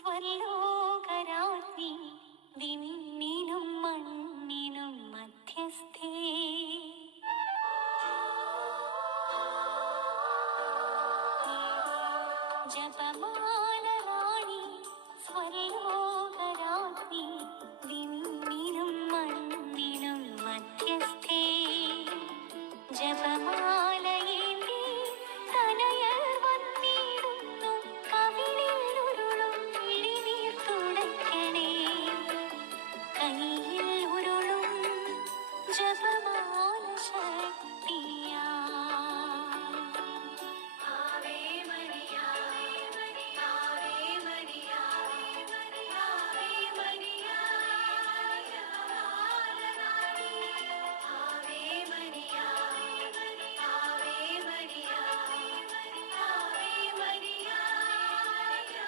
സ്വർലോകരാജ്ഞി വിണ്ണിനും മണ്ണിനും മധ്യസ്ഥേ ജപമാല റാണി സ്വർലോകരാജ്ഞി വിണ്ണിനും മണ്ണിനും മധ്യസ്ഥേ ജപമാല Just